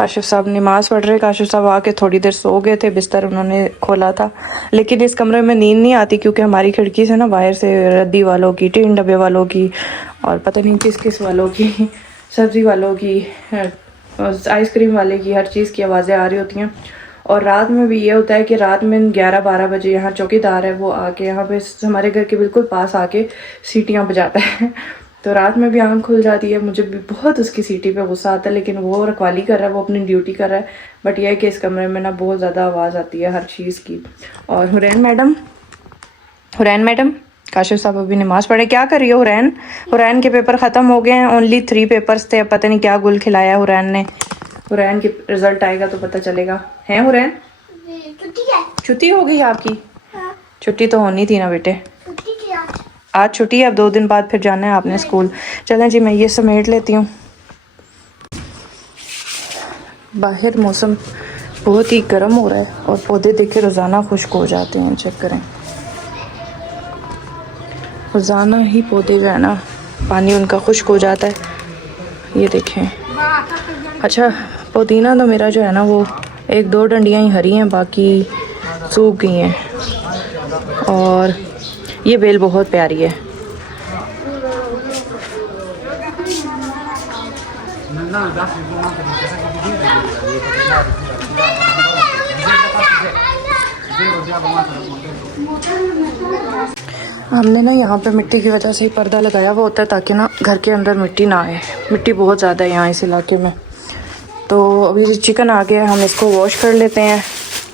काशिफ साहब नमाज़ पढ़ रहे। काशिफ साहब आके थोड़ी देर सो गए थे, बिस्तर उन्होंने खोला था, लेकिन इस कमरे में नींद नहीं आती क्योंकि हमारी खिड़की से ना बाहर से रद्दी वालों की, टीन डब्बे वालों की और पता नहीं किस किस वालों की, सब्ज़ी वालों की, आइसक्रीम वाले की, हर चीज़ की आवाज़ें आ रही होती हैं। और रात में भी ये होता है कि रात में 11-12 बजे यहाँ चौकीदार है वो आके यहाँ पे हमारे घर के बिल्कुल पास आके सीटियाँ बजाता है। तो रात में भी आँख खुल जाती है, मुझे भी बहुत उसकी सीटी पे गुस्सा आता है, लेकिन वो रखवाली कर रहा है, वो अपनी ड्यूटी कर रहा है। बट यह है कि इस कमरे में ना बहुत ज़्यादा आवाज़ आती है हर चीज़ की। और हुरैन मैडम काशिफ साहब अभी नमाज़ पढ़े। क्या कर रही हो हुरैन? हुरैन के पेपर ख़त्म हो गए हैं, ओनली 3 पेपर्स थे। अब पता नहीं क्या गुल खिलाया हुरैन ने। हुरैन के रिजल्ट आएगा तो पता चलेगा। हैं हुरैन? छुट्टी हो गई आपकी? छुट्टी तो होनी थी ना बेटे, आज छुट्टी है। अब 2 दिन बाद फिर जाना है आपने स्कूल। चलें जी, मैं ये समेट लेती हूँ। बाहर मौसम बहुत ही गर्म हो रहा है और पौधे देखे रोज़ाना खुश्क हो जाते हैं। चेक करें, रोज़ाना ही पौधे जो है ना पानी उनका खुश्क हो जाता है। ये देखें। अच्छा, पुदीना तो मेरा जो है ना वो 1-2 डंडियाँ ही हरी हैं, बाकी सूख गई हैं। और ये बेल बहुत प्यारी है। हमने ना यहाँ पे मिट्टी की वजह से ही पर्दा लगाया हुआ होता है ताकि ना घर के अंदर मिट्टी ना आए। मिट्टी बहुत ज़्यादा है यहाँ इस इलाके में। तो अभी चिकन आ गया, हम इसको वॉश कर लेते हैं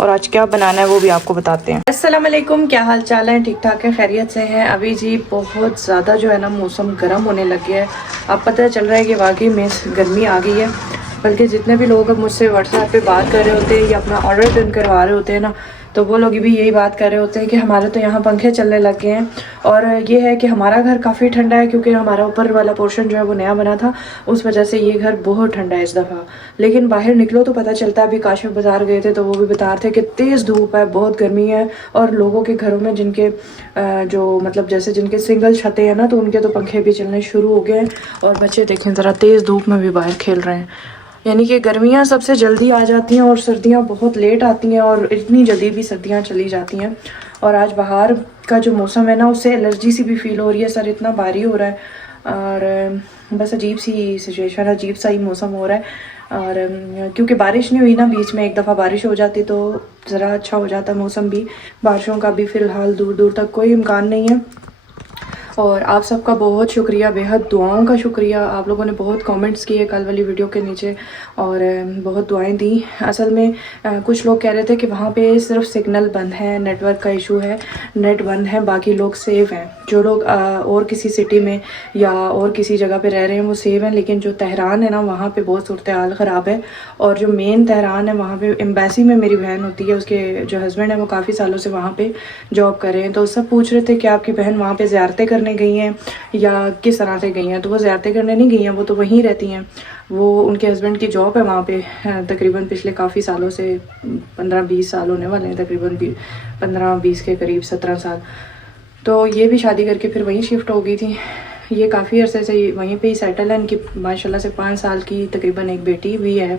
और आज क्या बनाना है वो भी आपको बताते हैं। अस्सलाम वालेकुम, क्या हाल चाल है? ठीक ठाक है, खैरियत से हैं? अभी जी बहुत ज़्यादा जो है ना मौसम गर्म होने लग गया है। अब पता चल रहा है कि वाकई में गर्मी आ गई है। बल्कि जितने भी लोग मुझसे व्हाट्सएप पे बात कर रहे होते हैं या अपना ऑर्डर टर्न करवा रहे होते हैं ना, तो वो लोग भी यही बात कर रहे होते हैं कि हमारे तो यहाँ पंखे चलने लग गए हैं। और ये है कि हमारा घर काफ़ी ठंडा है क्योंकि हमारा ऊपर वाला पोर्शन जो है वो नया बना था, उस वजह से ये घर बहुत ठंडा है इस दफ़ा। लेकिन बाहर निकलो तो पता चलता है। अभी काशिफ बाज़ार गए थे तो वो भी बता रहे थे कि तेज़ धूप है, बहुत गर्मी है। और लोगों के घरों में जिनके जो मतलब जैसे जिनके सिंगल छतें हैं ना, तो उनके तो पंखे भी चलने शुरू हो गए हैं। और बच्चे देखें ज़रा तेज़ धूप में भी बाहर खेल रहे हैं। यानी कि गर्मियाँ सबसे जल्दी आ जाती हैं और सर्दियाँ बहुत लेट आती हैं, और इतनी जल्दी भी सर्दियाँ चली जाती हैं। और आज बाहर का जो मौसम है ना, उससे एलर्जी सी भी फील हो रही है, सर इतना भारी हो रहा है। और बस अजीब सी सिचुएशन, अजीब सा ही मौसम हो रहा है। और क्योंकि बारिश नहीं हुई ना बीच में, एक दफ़ा बारिश हो जाती तो ज़रा अच्छा हो जाता मौसम भी। बारिशों का भी फ़िलहाल दूर दूर तक कोई इम्कान नहीं है। और आप सबका बहुत शुक्रिया, बेहद दुआओं का शुक्रिया। आप लोगों ने बहुत कमेंट्स किए कल वाली वीडियो के नीचे और बहुत दुआएं दी। असल में कुछ लोग कह रहे थे कि वहाँ पे सिर्फ सिग्नल बंद है, नेटवर्क का इशू है, नेट बंद है, बाकी लोग सेव हैं। जो लोग और किसी सिटी में या और किसी जगह पे रह रहे हैं वो सेव हैं, लेकिन जो तेहरान है ना वहाँ पे बहुत सूरत हाल ख़राब है। और जो मेन तेहरान है वहाँ पे एम्बेसी में मेरी बहन होती है, उसके जो हस्बैंड है वो काफ़ी सालों से वहाँ पे जॉब कर रहे हैं। तो सब पूछ रहे थे कि आपकी बहन वहाँ पे ज़ियारतें करने गई हैं या किस तरह से गई हैं। तो वो ज़ियारतें करने नहीं गई हैं, वो तो वहीं रहती हैं। वो उनके हस्बैंड की जॉब है वहाँ पे तकरीबन पिछले काफ़ी सालों से, 15-20 साल होने वाले हैं, तकरीबन 15-20 के करीब, 17 साल। तो ये भी शादी करके फिर वहीं शिफ्ट हो गई थी। ये काफ़ी अरसे से वहीं पे ही सेटल है। इनकी माशाल्लाह से 5 साल की तकरीबन एक बेटी भी है।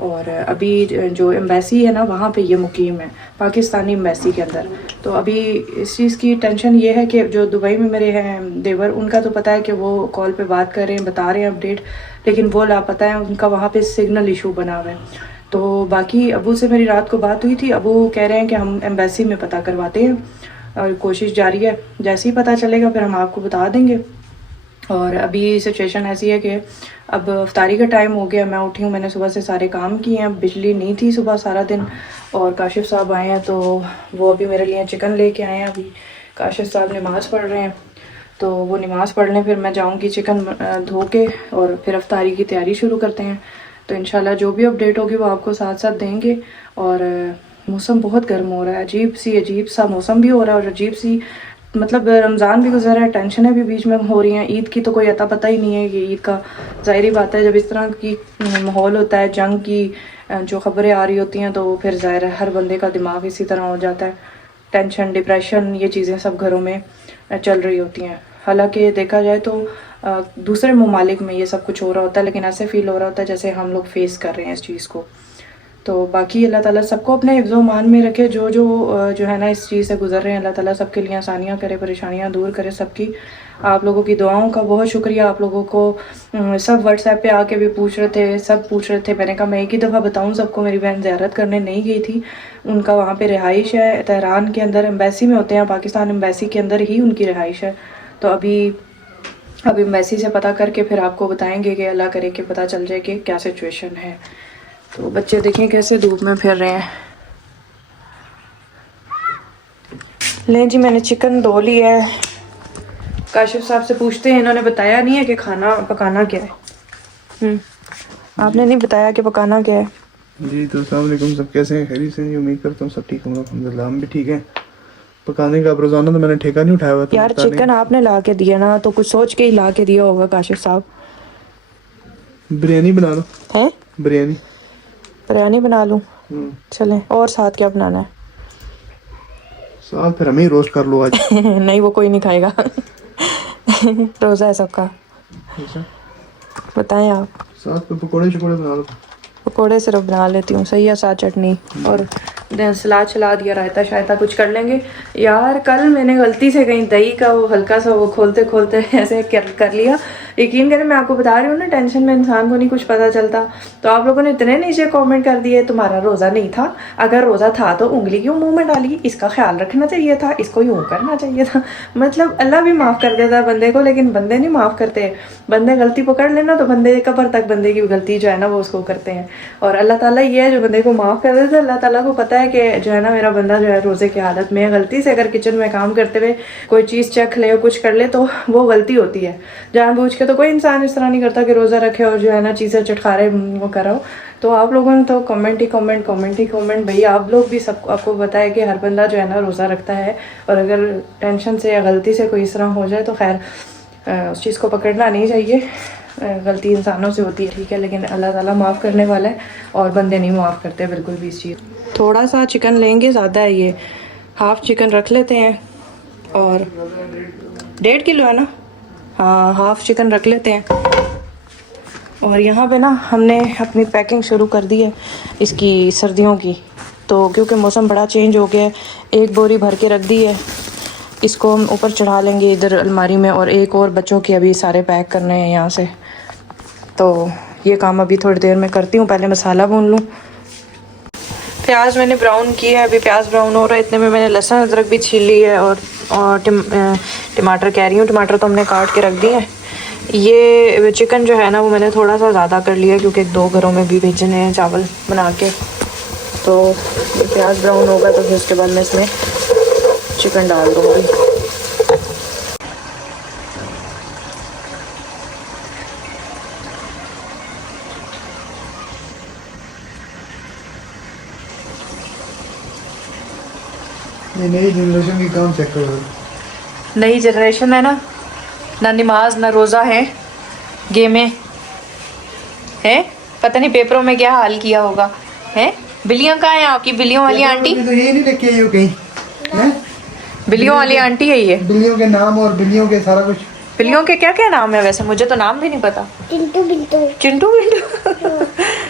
और अभी जो एम्बेसी है ना वहाँ पे ये मुकीम है, पाकिस्तानी एम्बेसी के अंदर। तो अभी इस चीज़ की टेंशन ये है कि जो दुबई में मेरे हैं देवर, उनका तो पता है कि वो कॉल पे बात कर रहे हैं, बता रहे हैं अपडेट, लेकिन वो लापता है, उनका वहाँ पे सिग्नल इशू बना हुआ है। तो बाकी अबू से मेरी रात को बात हुई थी, अबू कह रहे हैं कि हम एम्बेसी में पता करवाते हैं और कोशिश जारी है, जैसे ही पता चलेगा फिर हम आपको बता देंगे। और अभी सिचुएशन ऐसी है कि अब अफ्तारी का टाइम हो गया, मैं उठी हूँ, मैंने सुबह से सारे काम किए हैं। बिजली नहीं थी सुबह सारा दिन, और काशिफ साहब आए हैं तो वो अभी मेरे लिए चिकन लेके आए हैं। अभी काशिफ साहब नमाज़ पढ़ रहे हैं तो वो नमाज़ पढ़ लें, फिर मैं जाऊँगी चिकन धो के और फिर अफ्तारी की तैयारी शुरू करते हैं। तो इंशाल्लाह जो भी अपडेट होगी वो आपको साथ साथ देंगे। और मौसम बहुत गर्म हो रहा है, अजीब सा मौसम भी हो रहा है, और अजीब सी मतलब रमज़ान भी गुजर रहा है, टेंशनें भी बीच में हो रही हैं। ईद की तो कोई अता पता ही नहीं है कि ईद का, ज़ाहिरी बात है जब इस तरह की माहौल होता है, जंग की जो ख़बरें आ रही होती हैं, तो फिर ज़ाहिर है हर बंदे का दिमाग इसी तरह हो जाता है। टेंशन, डिप्रेशन, ये चीज़ें सब घरों में चल रही होती हैं। हालांकि देखा जाए तो दूसरे ममालिक में ये सब कुछ हो रहा होता है, लेकिन ऐसे फील हो रहा होता है जैसे हम लोग फेस कर रहे हैं इस चीज़ को। तो बाकी अल्लाह ताला सबको अपने हिफ्ज़ मान में रखे, जो है ना इस चीज़ से गुजर रहे हैं, अल्लाह ताला सबके लिए आसानियाँ करे, परेशानियाँ दूर करे सबकी। आप लोगों की दुआओं का बहुत शुक्रिया। आप लोगों को सब व्हाट्सएप पे आके भी पूछ रहे थे, सब पूछ रहे थे। मैंने कहा मैं एक ही दफ़ा बताऊं सबको, मेरी बहन ज़ियारत करने नहीं गई थी, उनका वहाँ पे रिहाइश है तेहरान के अंदर, एम्बेसी में होते हैं, पाकिस्तान एम्बेसी के अंदर ही उनकी रिहाइश है। तो अभी एम्बेसी से पता करके फिर आपको बताएंगे कि अल्लाह करे कि पता चल जाए कि क्या सिचुएशन है। तो बच्चे देखें कैसे धूप में फिर रहे हैं। लें जी, मैंने चिकन धो लिया है। काशिफ साहब से पूछते हैं, इन्होंने बताया नहीं है कि खाना पकाना क्या है। आपने नहीं बताया कि पकाना क्या है। जी तो अस्सलाम वालेकुम, सब कैसे हैं? खैरियत से? उम्मीद करता हूँ सब ठीक होंगे, अल्हम्दुलिल्लाह हम भी ठीक हैं। पकाने का रोजाना तो मैंने ठेका नहीं उठाया हुआ था यार। चिकन आपने ला के दिया ना, तो कुछ सोच के ही ला के दिया होगा काशिफ साहब। बिरयानी बना लो। हैं? बिरयानी बना लूँ? चलें। और साथ क्या बनाना है? साथ फिर हमें ही रोस्ट कर लो आज। नहीं, वो कोई नहीं खाएगा। रोज़ा है सबका। बताएं आप। साथ पे पकोड़े शकोड़े बना लो। पकोड़े सिर्फ बना लेती हूँ, सही है, साथ चटनी और सलाद सलाद या रायता शायता कुछ कर लेंगे। यार कल मैंने गलती से कहीं दही का वो हल्का सा वो खोलते खोलते ऐसे कर लिया। यकीन करें, मैं आपको बता रही हूँ ना, टेंशन में इंसान को नहीं कुछ पता चलता। तो आप लोगों ने इतने नीचे कमेंट कर दिए, तुम्हारा रोज़ा नहीं था, अगर रोज़ा था तो उंगली क्यों मुंह में डाली, इसका ख्याल रखना चाहिए था, इसको यूँ करना चाहिए था। मतलब अल्लाह भी माफ़ कर देता बंदे को, लेकिन बंदे नहीं माफ़ करते। बंदे गलती पकड़ लेना तो बंदे कबर तक बंदे की गलती जो है ना वो उसको करते हैं। और अल्लाह ताला ये है जो बंदे को माफ़ कर देता है। अल्लाह ताला को पता है कि जो है ना मेरा बंदा जो है रोज़े की हालत में गलती से अगर किचन में काम करते हुए कोई चीज़ चख ले, कुछ कर ले, तो वो गलती होती है। जानबूझ के तो कोई इंसान इस तरह नहीं करता कि रोज़ा रखे और जो है ना चीज़ें चटखारे वो करो। तो आप लोगों ने तो कमेंट ही कमेंट। भाई आप लोग भी सब आपको पता है कि हर बंदा जो है ना रोज़ा रखता है, और अगर टेंशन से या गलती से कोई इस तरह हो जाए तो खैर उस चीज़ को पकड़ना नहीं चाहिए। गलती इंसानों से होती है, ठीक है, लेकिन अल्लाह ताला माफ़ करने वाला है और बंदे नहीं माफ़ करते बिल्कुल भी इस चीज़। थोड़ा सा चिकन लेंगे, ज़्यादा है ये, हाफ़ चिकन रख लेते हैं। और 1.5 किलो है ना? हाँ, हाफ़ चिकन रख लेते हैं। और यहाँ पे ना हमने अपनी पैकिंग शुरू कर दी है इसकी सर्दियों की। तो क्योंकि मौसम बड़ा चेंज हो गया है, एक बोरी भर के रख दी है, इसको हम ऊपर चढ़ा लेंगे इधर अलमारी में। और एक और बच्चों के अभी सारे पैक करने हैं यहाँ से, तो ये काम अभी थोड़ी देर में करती हूँ। पहले मसाला भून लूँ। प्याज मैंने ब्राउन की है, अभी प्याज ब्राउन हो रहा है, इतने में मैंने लहसुन अदरक भी छील ली है। और टमाटर कह रही हूँ, टमाटर तो हमने काट के रख दिए हैं। ये चिकन जो है ना वो मैंने थोड़ा सा ज़्यादा कर लिया क्योंकि 2 घरों में भी भेजने हैं चावल बना के। तो प्याज ब्राउन होगा तो फिर उसके बाद मैं इसमें चिकन डाल दूँगी। नई जनरेशन की काम चेक करो। नई जनरेशन है ना नमाज ना रोज़ा है, गेमें है, पता नहीं पेपरों में क्या हाल किया होगा है। बिल्लियाँ कहाँ हैं आपकी? बिल्लियों वाली आंटी तो ये नहीं लेके आई हो कहीं हैं? बिल्लियों वाली आंटी है ये। बिल्लियों के नाम और बिल्लियों के सारा कुछ। बिल्लियों के क्या क्या नाम है वैसे? मुझे तो नाम भी नहीं पता। चिंटू बिल्टू। चिंटू बिल्टू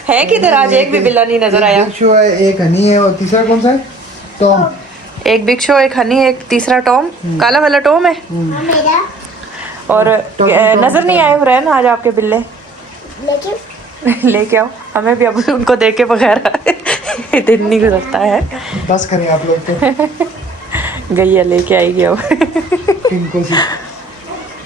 है किधर? आज एक भी बिल्ला नहीं नजर आया। बिग शो है, एक हनी है, और तीसरा कौन सा है? टॉम। एक बिग शो, एक हनी, एक तीसरा टॉम, काला वाला टॉम है। मेरा और नजर नहीं आए हुरैन आज आपके बिल्ले? लेकिन लेके आओ, हमें भी अब उनको देख के बगैर दिन नहीं गुजरता है। बस करें आप लोग तो। गई है, लेके आएगी अब। इनको सी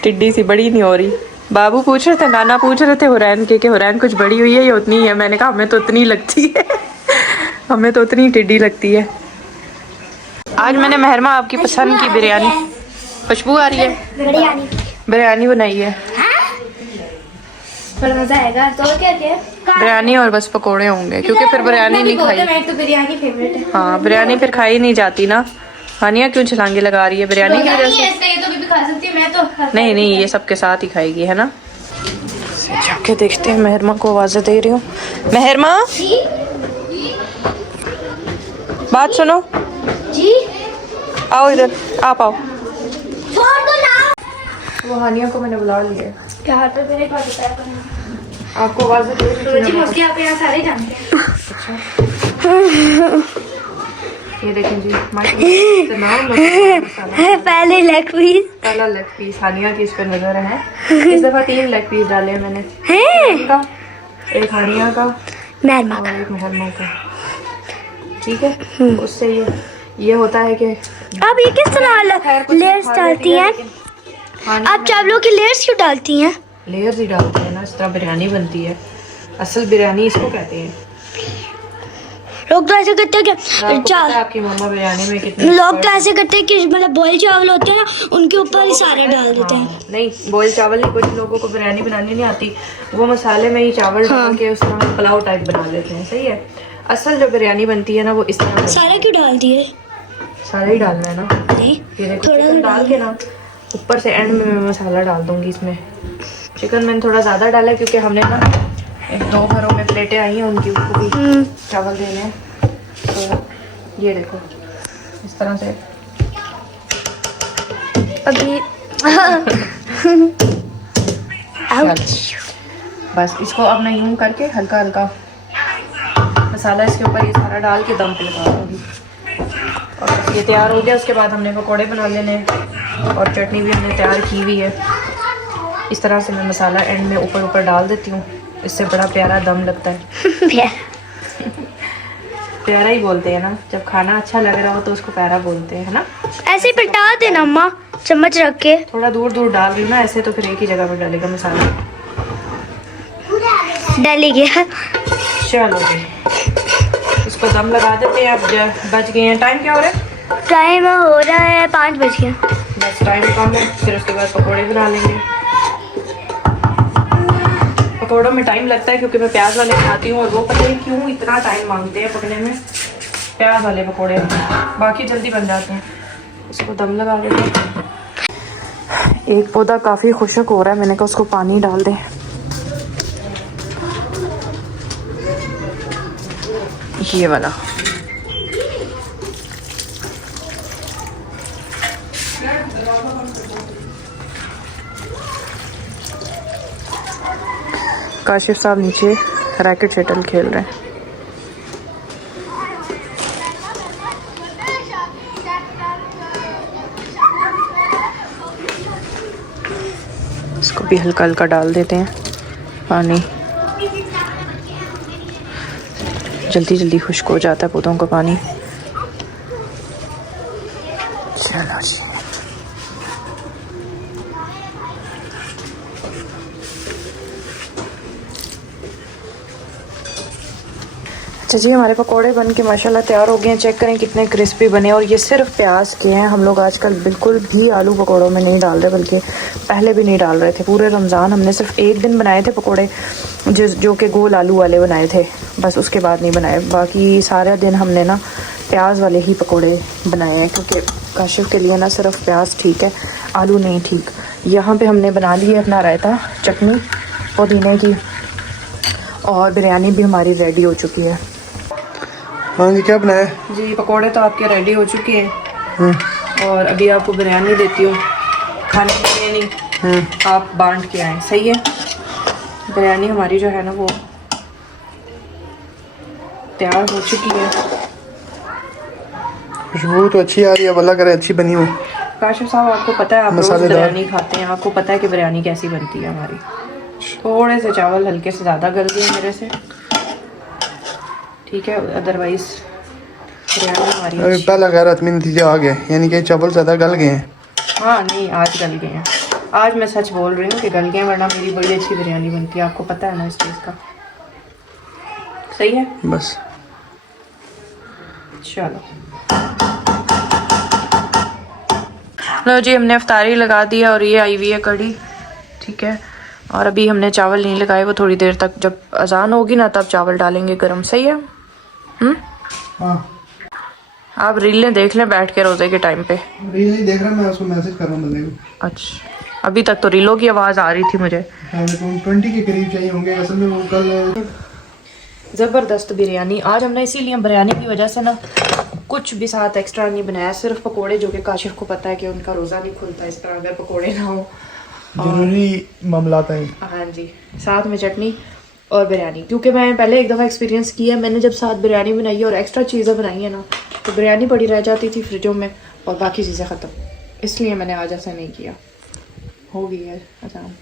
टिड्डी सी बड़ी नहीं हो रही। बाबू पूछ रहे थे, नाना पूछ रहे थे हुरैन के कि हुरैन कुछ बड़ी हुई है या उतनी है। मैंने कहा हमें तो उतनी लगती है। हमें तो उतनी टिड्डी लगती है। आज मैंने महरमा आपकी पसंद की बिरयानी, खुशबू आ रही है, बिरयानी बनाई है। पर मजा आएगा तो क्या बिरयानी और बस पकोड़े होंगे क्योंकि फिर बिरयानी नहीं खाई। मेरी तो बिरयानी फेवरेट है। हाँ, बिरयानी फिर खाई नहीं जाती ना। हानिया क्यों छलांगे लगा रही है बिरयानी की वजह से? ये तो भी खा सकती है, मैं तो नहीं नहीं, ये सबके साथ ही खाएगी, है ना। जाके देखते हैं, महरमा को आवाज़ें दे रही हूँ। महरमा बात सुनो जी, आओ इधर, आप आओ। छोड़ दो ना। वो हानिया को मैंने बुला लिया। यहाँ पे मेरे पास बताया था। आपको आवाज़ तो जी मोस्टली आप यहाँ सारे जानते हैं। ये देखें जी माशाल्लाह पहले लेग पीस पहला लेग पीस हानिया की इस पर नजर है। इस दफा 3 लेग पीस डाले हैं मैंने, का एक हानिया का और एक महरमा का। ठीक है, उससे ये होता है कि अब ये किस तरह लेयर्स डालती हैं? आप चावलों की लेयर्स क्यों डालती हैं? लेयर्स ही डालते हैं ना, इस तरह बिरयानी बनती है। असल बिरयानी इसको कहते हैं। लोग तो ऐसे करते हैं आपको पता है आपकी मम्मा बिरयानी में कितने लोग तो ऐसे करते हैं कि मतलब बॉयल चावल होते हैं ना, उनके ऊपर ही सारे डाल देते हैं। नहीं, बॉयल चावल नहीं, कुछ लोगों को बिरयानी बनानी नहीं आती, वो मसाले में ही चावल डाल के उसमें पुलाव टाइप बना लेते हैं। सही है, असल जो बिरयानी बनती है ना वो इस तरह सारा क्यों डाल दिए? सारा ही डालना है ना। नहीं, ये देखो चिकन डाल के ना ऊपर से एंड में मैं मसाला डाल दूंगी इसमें। चिकन मैंने थोड़ा ज़्यादा डाला है क्योंकि हमने ना 1-2 घरों में प्लेटें आई हैं उनकी, उनको भी चावल देने हैं। तो ये देखो इस तरह से अभी बस इसको अब मैं यूं करके हल्का हल्का मसाला इसके ऊपर ये सारा डाल के दम पे लगा दूंगी। और बस ये तैयार हो गया। उसके बाद हमने पकोड़े बना लेने हैं और चटनी भी हमने तैयार की हुई है। इस तरह से मैं मसाला एंड में ऊपर ऊपर डाल देती हूँ, इससे बड़ा प्यारा दम लगता है। प्यारा ही बोलते हैं ना, जब खाना अच्छा लग रहा हो तो उसको प्यारा बोलते हैं, है ना। ऐसे ही पिटा देना अम्मा, चम्मच रख के। थोड़ा दूर दूर डाल रही ना, ऐसे तो फिर एक ही जगह पर डालेगा मसाला। डाली गया। चलो जी, इसको दम लगा देते हैं। अब बज गए हैं, टाइम क्या हो रहा है? टाइम हो रहा है 5 बज गया। बस टाइम कम है, फिर उसके बाद पकोड़े बना लेंगे। पकोड़ों में टाइम लगता है क्योंकि मैं प्याज वाले खाती हूँ और वो पता नहीं क्यों इतना टाइम मांगते हैं पकने में, प्याज वाले पकोड़े। बाकी जल्दी बन जाते हैं। इसको दम लगा देते हैं। एक पौधा काफ़ी खुशक हो रहा है, मैंने कहा उसको पानी डाल दें। ये वाला काशिफ साहब नीचे रैकेट शटल खेल रहे हैं। इसको भी हल्का हल्का डाल देते हैं पानी, जल्दी जल्दी खुश्क हो जाता है पौधों का पानी। चलो जी, अच्छा जी, हमारे पकोड़े बन के माशाल्लाह तैयार हो गए हैं। चेक करें कितने क्रिस्पी बने। और ये सिर्फ प्याज के हैं। हम लोग आजकल बिल्कुल भी आलू पकोड़ों में नहीं डाल रहे, बल्कि पहले भी नहीं डाल रहे थे। पूरे रमज़ान हमने सिर्फ एक दिन बनाए थे पकोड़े, जो कि गोल आलू वाले बनाए थे, बस उसके बाद नहीं बनाए। बाकी सारे दिन हमने ना प्याज वाले ही पकोड़े बनाए हैं, क्योंकि काशिफ के लिए ना सिर्फ प्याज ठीक है, आलू नहीं ठीक। यहाँ पे हमने बना ली है अपना रायता, चटनी पुदीने की, और बिरयानी भी हमारी रेडी हो चुकी है। हाँ जी, क्या बनाया जी? पकोड़े तो आपके रेडी हो चुके हैं और अभी आपको बिरयानी देती हूँ खाने के लिए। नहीं, आप बांट के आए। सही है, बिरयानी हमारी जो है ना वो तैयार हो चुकी है। खुशबू तो अच्छी आ रही है, वल्लाह करे अच्छी बनी हो। काशिफ साहब, आपको पता है आप रोज बिरयानी खाते हैं, आपको पता है कि बिरयानी कैसी बनती है हमारी। थोड़े से चावल हल्के से ज़्यादा गल गए मेरे से, ठीक है, अदरवाइज बिरयानी हमारी पहला गैर आदमी नतीजा आ गया, यानी कि चावल ज़्यादा गल गए हैं। हाँ नहीं, आज गल गए हैं। आज मैं सच बोल रही हूँ कि गल गए, वरना मेरी बड़ी अच्छी बिरयानी बनती है, आपको पता है ना इस चीज़ का। सही है, बस चलो। लो जी, हमने अफ्तारी लगा दी है और ये आई हुई है कढ़ी, ठीक है। और अभी हमने चावल नहीं लगाए, वो थोड़ी देर तक, जब अजान होगी ना तब चावल डालेंगे गरम। सही है। हाँ, आप रीलें देख लें बैठ के रोजे के टाइम पे। रील नहीं देख रहा, मैं उसको मैसेज कर रहा हूँ बंदे को। अच्छा, अभी तक तो रीलों की आवाज़ आ रही थी मुझे। 20 के करीब चाहिए होंगे असल में। वो कल ज़बरदस्त बिरयानी आज हमने, इसीलिए बिरयानी की वजह से ना कुछ भी साथ एक्स्ट्रा नहीं बनाया, सिर्फ पकोड़े, जो कि काशिफ को पता है कि उनका रोज़ा नहीं खुलता इस तरह अगर पकोड़े ना हो। जरूरी मामलात हैं। हाँ जी, साथ में चटनी और बिरयानी, क्योंकि मैं पहले एक दफ़ा एक्सपीरियंस किया है मैंने, जब साथ बिरयानी बनाई है और एक्स्ट्रा चीज़ें बनाई है ना, तो बिरयानी पड़ी रह जाती थी फ्रिजों में और बाकी चीज़ें ख़त्म, इसलिए मैंने आज ऐसा नहीं किया। हो गई है आसान।